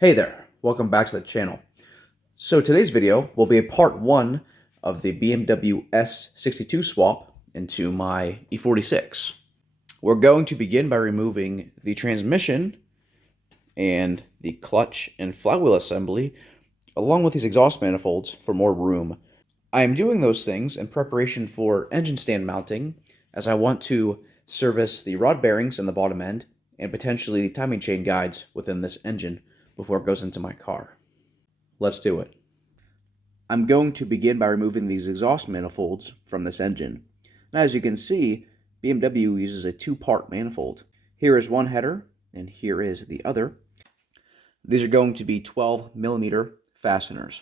Hey there, welcome back to the channel. So today's video will be a part 1 of the BMW S62 swap into my E46. We're going to begin by removing the transmission and the clutch and flywheel assembly, along with these exhaust manifolds for more room. I am doing those things in preparation for engine stand mounting, as I want to service the rod bearings in the bottom end and potentially the timing chain guides within this engine before it goes into my car. Let's do it. I'm going to begin by removing these exhaust manifolds from this engine. Now, as you can see, BMW uses a two-part manifold. Here is one header, and here is the other. These are going to be 12mm fasteners.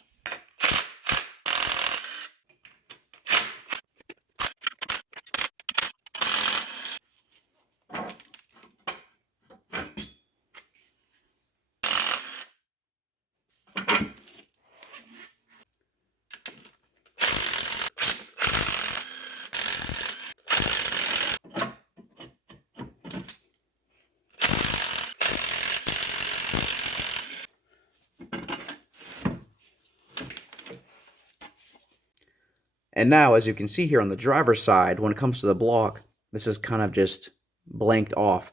And now, as you can see here on the driver's side, when it comes to the block, this is kind of just blanked off.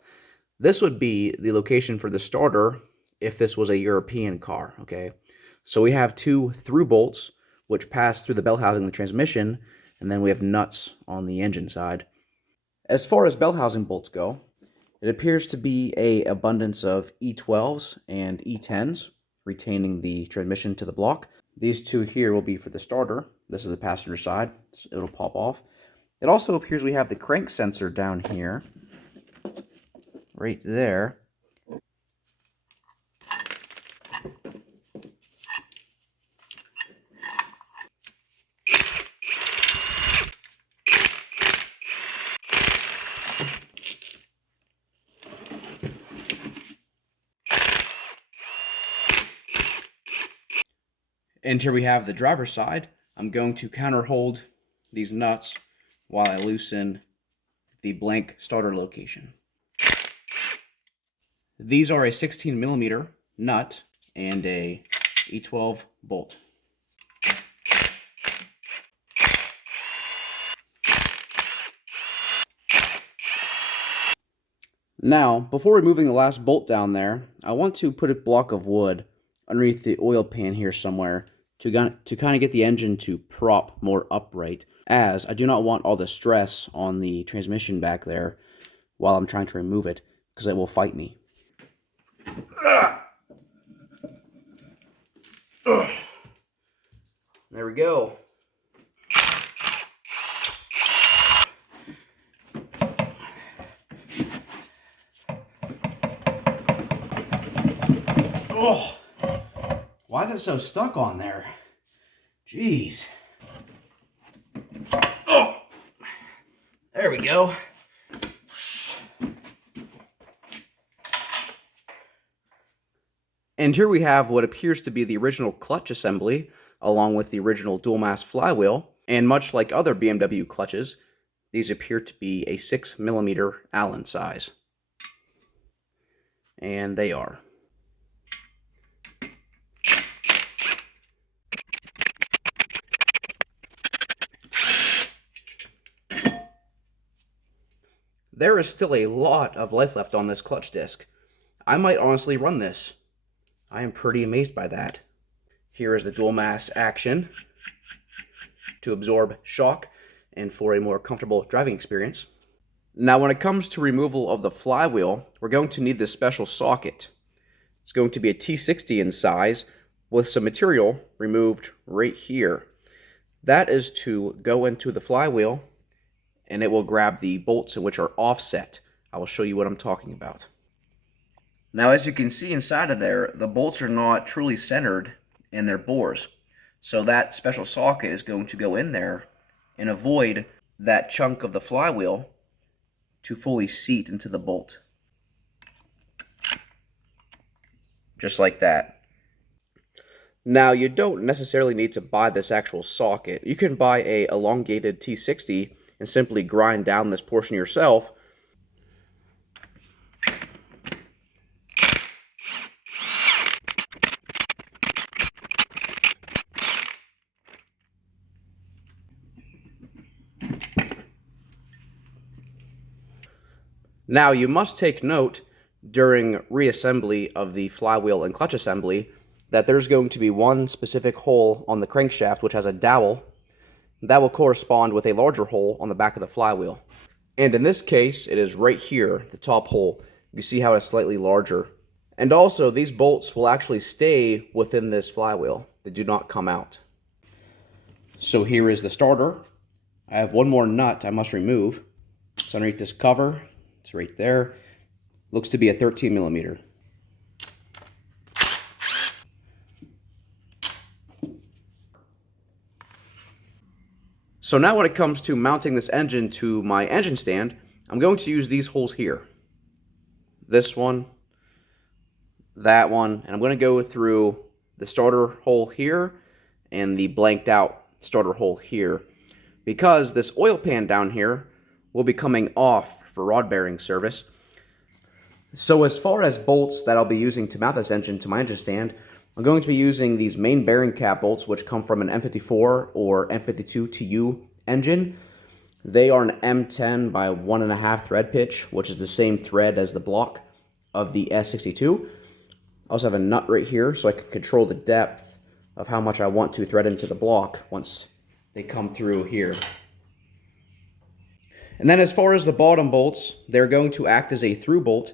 This would be the location for the starter if this was a European car, okay? So we have two through bolts, which pass through the bell housing of the transmission, and then we have nuts on the engine side. As far as bell housing bolts go, it appears to be an abundance of E12s and E10s, retaining the transmission to the block. These two here will be for the starter. This is the passenger side, so it'll pop off. It also appears we have the crank sensor down here, right there. And here we have the driver's side. I'm going to counter hold these nuts while I loosen the blank starter location. These are a 16mm nut and a E12 bolt. Now, before removing the last bolt down there, I want to put a block of wood underneath the oil pan here somewhere to kind of get the engine to prop more upright, as I do not want all the stress on the transmission back there while I'm trying to remove it, because it will fight me. There we go. Oh, why is it so stuck on there? Jeez. Oh, there we go. And here we have what appears to be the original clutch assembly, along with the original dual mass flywheel. And much like other BMW clutches, these appear to be a 6mm Allen size. And they are. There is still a lot of life left on this clutch disc. I might honestly run this. I am pretty amazed by that. Here is the dual mass action to absorb shock and for a more comfortable driving experience. Now, when it comes to removal of the flywheel, we're going to need this special socket. It's going to be a T60 in size with some material removed right here. That is to go into the flywheel, and it will grab the bolts which are offset. I will show you what I'm talking about. Now, as you can see inside of there, the bolts are not truly centered in their bores. So that special socket is going to go in there and avoid that chunk of the flywheel to fully seat into the bolt. Just like that. Now, you don't necessarily need to buy this actual socket. You can buy a elongated T60 and simply grind down this portion yourself. Now, you must take note during reassembly of the flywheel and clutch assembly that there's going to be one specific hole on the crankshaft which has a dowel that will correspond with a larger hole on the back of the flywheel. And in this case, it is right here, the top hole. You see how it's slightly larger. And also, these bolts will actually stay within this flywheel. They do not come out. So here is the starter. I have one more nut I must remove. It's underneath this cover. It's right there. Looks to be a 13 millimeter. So now when it comes to mounting this engine to my engine stand, I'm going to use these holes here. This one, that one, and I'm going to go through the starter hole here and the blanked out starter hole here, because this oil pan down here will be coming off for rod bearing service. So as far as bolts that I'll be using to mount this engine to my engine stand, I'm going to be using these main bearing cap bolts, which come from an M54 or M52 TU engine. They are an M10 by 1.5 thread pitch, which is the same thread as the block of the S62. I also have a nut right here, so I can control the depth of how much I want to thread into the block once they come through here. And then as far as the bottom bolts, they're going to act as a through bolt,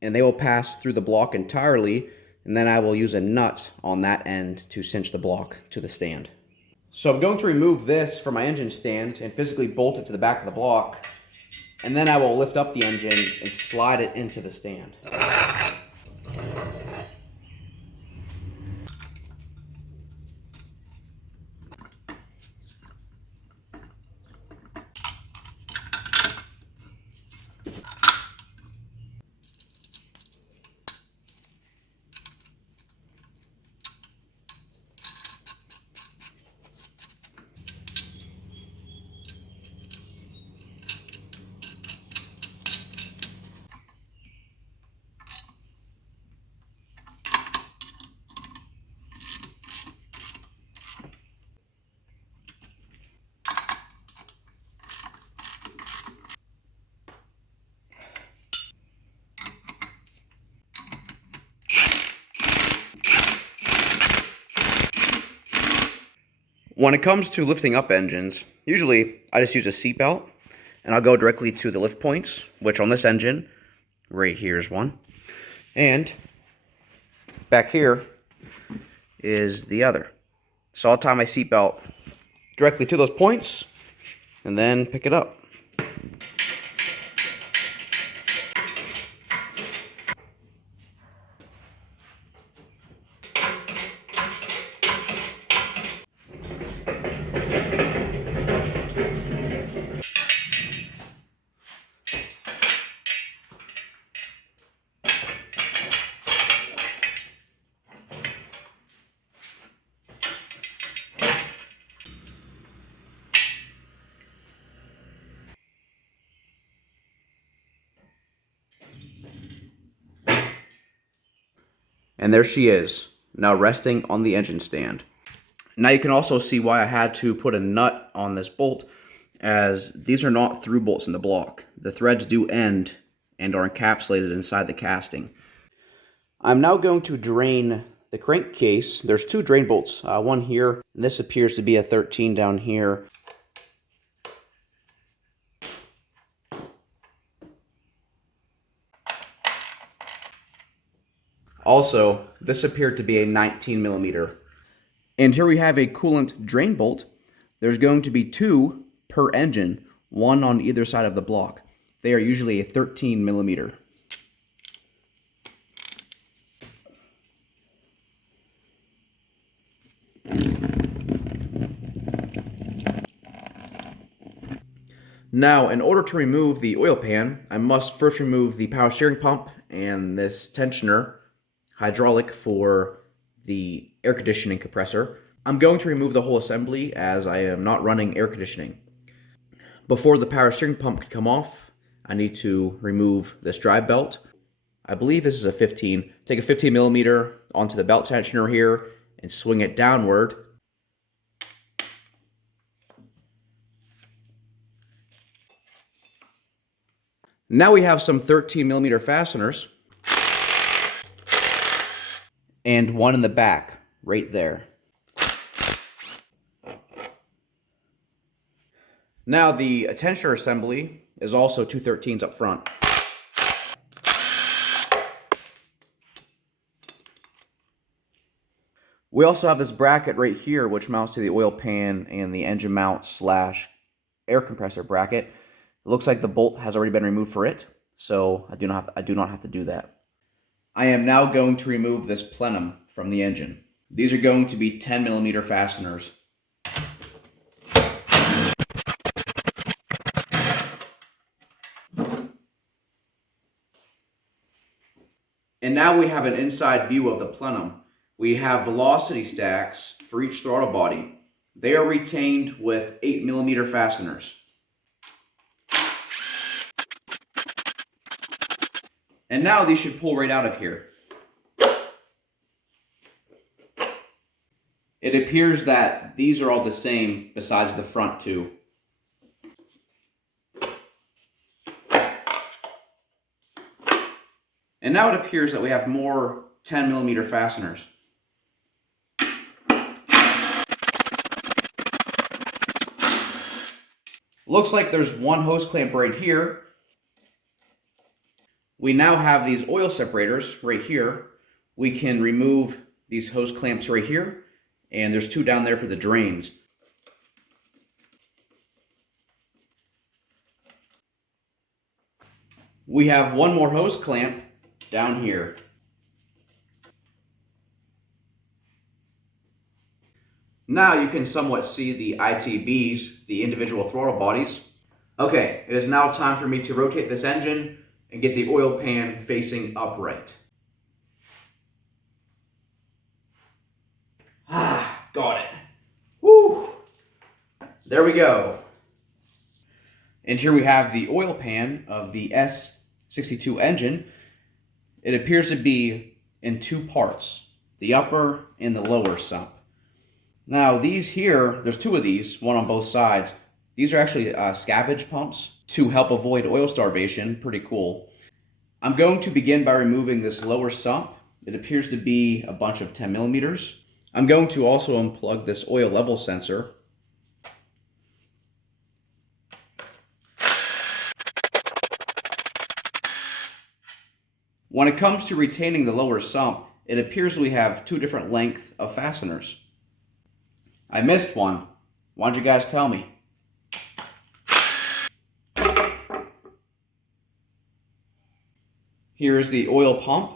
and they will pass through the block entirely, and then I will use a nut on that end to cinch the block to the stand. So I'm going to remove this from my engine stand and physically bolt it to the back of the block, and then I will lift up the engine and slide it into the stand. When it comes to lifting up engines, usually I just use a seat belt and I'll go directly to the lift points, which on this engine, right here is one, and back here is the other. So I'll tie my seat belt directly to those points and then pick it up. And there she is, now resting on the engine stand. Now you can also see why I had to put a nut on this bolt, as these are not through bolts in the block. The threads do end and are encapsulated inside the casting. I'm now going to drain the crankcase. There's two drain bolts, one here, and this appears to be a 13 down here. Also, this appeared to be a 19 millimeter. And here we have a coolant drain bolt. There's going to be two per engine, one on either side of the block. They are usually a 13 millimeter. Now, in order to remove the oil pan, I must first remove the power steering pump and this tensioner, hydraulic for the air conditioning compressor. I'm going to remove the whole assembly as I am not running air conditioning. Before the power steering pump can come off, I need to remove this drive belt. I believe this is a 15. Take a 15 millimeter onto the belt tensioner here and swing it downward. Now we have some 13mm fasteners and one in the back right there. Now the tensioner assembly is also two 13s up front. We also have this bracket right here which mounts to the oil pan and the engine mount slash air compressor bracket. It looks like the bolt has already been removed for it, so I do not have to do that. I am now going to remove this plenum from the engine. These are going to be 10mm fasteners. And now we have an inside view of the plenum. We have velocity stacks for each throttle body. They are retained with 8mm fasteners. And now these should pull right out of here. It appears that these are all the same besides the front two. And now it appears that we have more 10mm fasteners. Looks like there's one hose clamp right here. We now have these oil separators right here. We can remove these hose clamps right here, and there's two down there for the drains. We have one more hose clamp down here. Now you can somewhat see the ITBs, the individual throttle bodies. Okay, it is now time for me to rotate this engine and get the oil pan facing upright. Got it. Woo! There we go. And here we have the oil pan of the S62 engine. It appears to be in two parts, the upper and the lower sump. Now these here, there's two of these, one on both sides. These are actually scavenge pumps to help avoid oil starvation. Pretty cool. I'm going to begin by removing this lower sump. It appears to be a bunch of 10mm. I'm going to also unplug this oil level sensor. When it comes to retaining the lower sump, it appears we have two different lengths of fasteners. I missed one. Why don't you guys tell me? Here's the oil pump.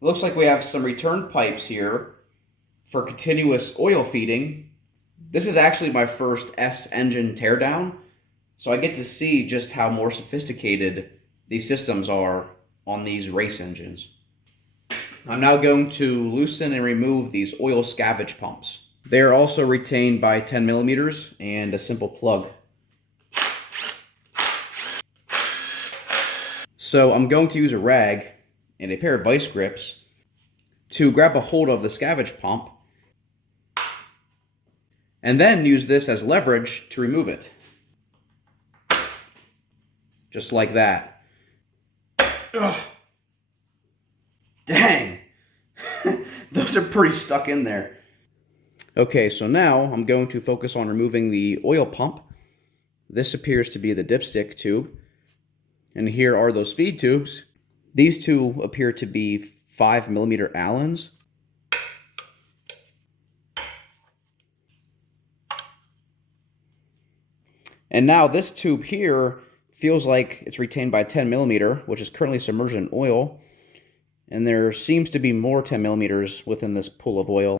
It looks like we have some return pipes here for continuous oil feeding. This is actually my first S engine teardown, so I get to see just how more sophisticated these systems are on these race engines. I'm now going to loosen and remove these oil scavenge pumps. They are also retained by 10mm and a simple plug. So I'm going to use a rag and a pair of vice grips to grab a hold of the scavenge pump and then use this as leverage to remove it. Just like that. Ugh. Dang! Those are pretty stuck in there. Okay, so now I'm going to focus on removing the oil pump. This appears to be the dipstick tube. And here are those feed tubes. These two appear to be 5mm Allens. And now this tube here feels like it's retained by 10mm, which is currently submerged in oil. And there seems to be more 10mm within this pool of oil.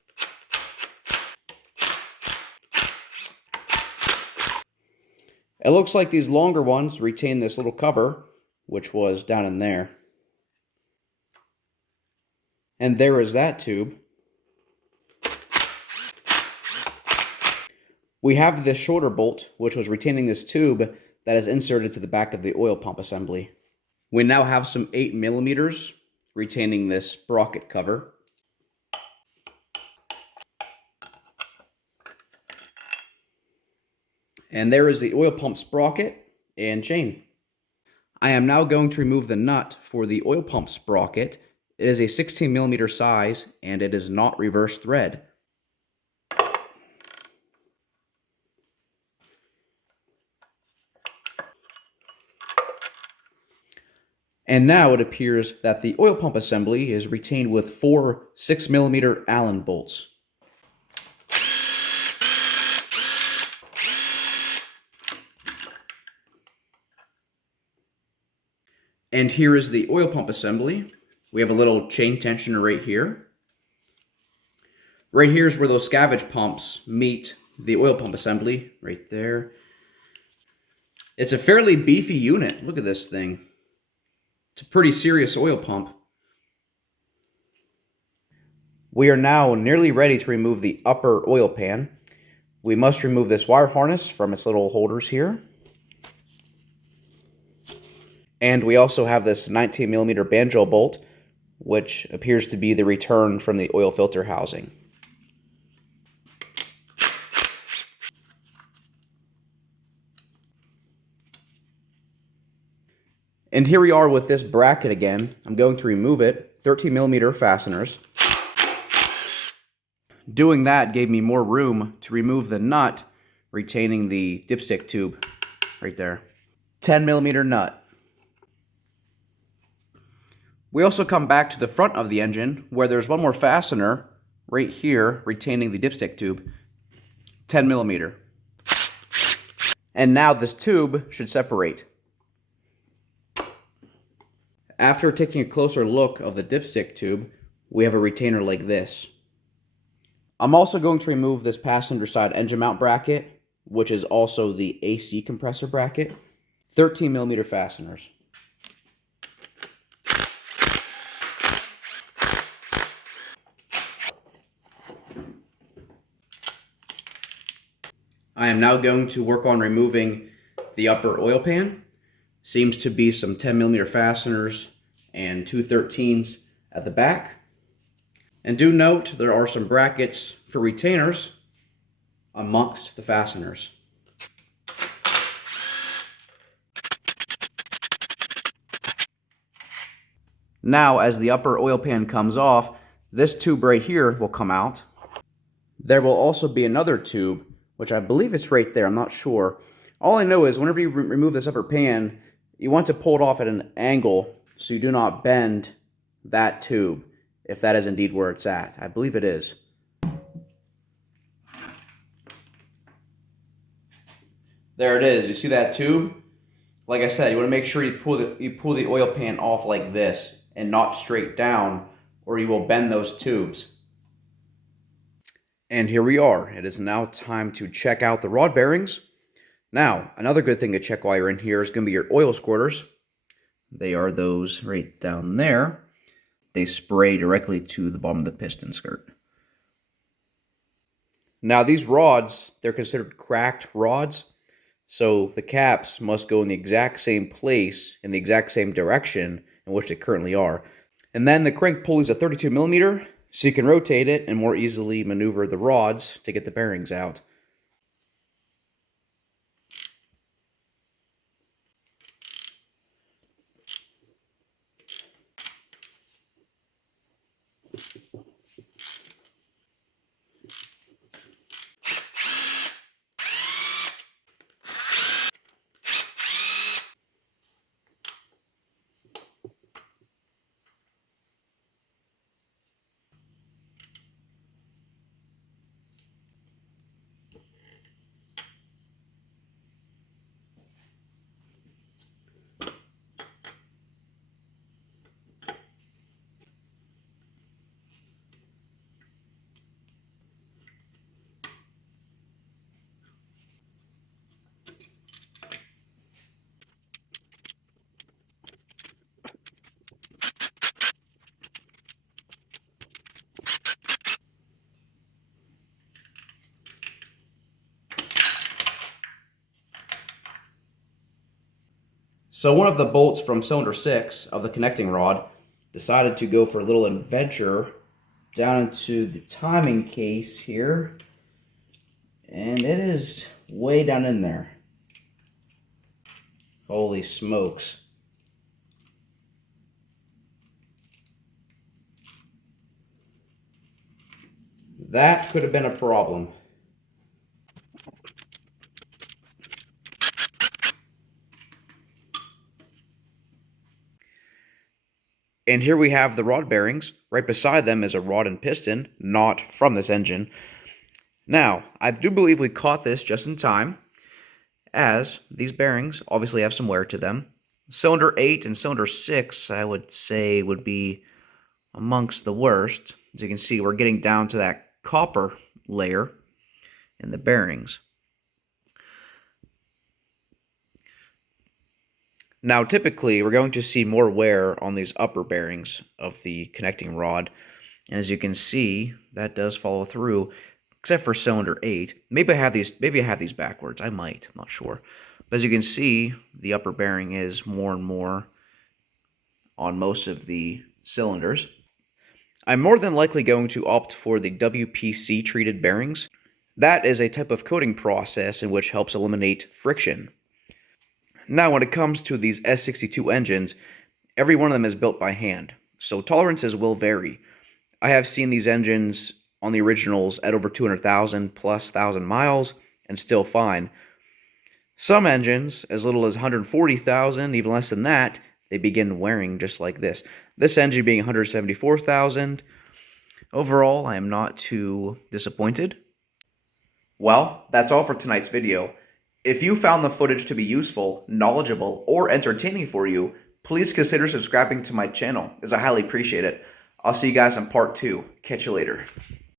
It looks like these longer ones retain this little cover, which was down in there. And there is that tube. We have this shorter bolt, which was retaining this tube that is inserted to the back of the oil pump assembly. We now have some 8mm retaining this sprocket cover. And there is the oil pump sprocket and chain. I am now going to remove the nut for the oil pump sprocket. It is a 16mm size and it is not reverse thread. And now it appears that the oil pump assembly is retained with 4 6mm Allen bolts. And here is the oil pump assembly. We have a little chain tensioner right here. Right here is where those scavenge pumps meet the oil pump assembly, right there. It's a fairly beefy unit. Look at this thing. It's a pretty serious oil pump. We are now nearly ready to remove the upper oil pan. We must remove this wire harness from its little holders here. And we also have this 19mm banjo bolt, which appears to be the return from the oil filter housing. And here we are with this bracket again. I'm going to remove it. 13mm fasteners. Doing that gave me more room to remove the nut retaining the dipstick tube right there. 10mm nut. We also come back to the front of the engine where there's one more fastener right here retaining the dipstick tube. 10mm. And now this tube should separate. After taking a closer look of the dipstick tube, we have a retainer like this. I'm also going to remove this passenger side engine mount bracket, which is also the AC compressor bracket. 13mm fasteners. I am now going to work on removing the upper oil pan. Seems to be some 10mm fasteners and two 13s at the back. And do note there are some brackets for retainers amongst the fasteners. Now, as the upper oil pan comes off, this tube right here will come out. There will also be another tube, which I believe it's right there, I'm not sure. All I know is whenever you remove this upper pan, you want to pull it off at an angle so you do not bend that tube, if that is indeed where it's at. I believe it is. There it is. You see that tube? Like I said, you want to make sure you pull the oil pan off like this and not straight down, or you will bend those tubes. And here we are. It is now time to check out the rod bearings. Now, another good thing to check while you're in here is going to be your oil squirters. They are those right down there. They spray directly to the bottom of the piston skirt. Now, these rods, they're considered cracked rods, so the caps must go in the exact same place, in the exact same direction in which they currently are. And then the crank pulley is a 32mm, so you can rotate it and more easily maneuver the rods to get the bearings out. So one of the bolts from cylinder 6 of the connecting rod decided to go for a little adventure down into the timing case here, and it is way down in there. Holy smokes. That could have been a problem. And here we have the rod bearings. Right beside them is a rod and piston, not from this engine. Now, I do believe we caught this just in time, as these bearings obviously have some wear to them. Cylinder 8 and cylinder 6, I would say, would be amongst the worst. As you can see, we're getting down to that copper layer in the bearings. Now, typically, we're going to see more wear on these upper bearings of the connecting rod. And as you can see, that does follow through, except for cylinder 8. Maybe I have these backwards. I might, I'm not sure. But as you can see, the upper bearing is more and more on most of the cylinders. I'm more than likely going to opt for the WPC treated bearings. That is a type of coating process in which helps eliminate friction. Now, when it comes to these S62 engines, every one of them is built by hand, so tolerances will vary. I have seen these engines on the originals at over 200,000 plus 1,000 miles and still fine. Some engines, as little as 140,000, even less than that, they begin wearing just like this. This engine being 174,000. Overall, I am not too disappointed. Well, that's all for tonight's video. If you found the footage to be useful, knowledgeable, or entertaining for you, please consider subscribing to my channel, as I highly appreciate it. I'll see you guys in part 2. Catch you later.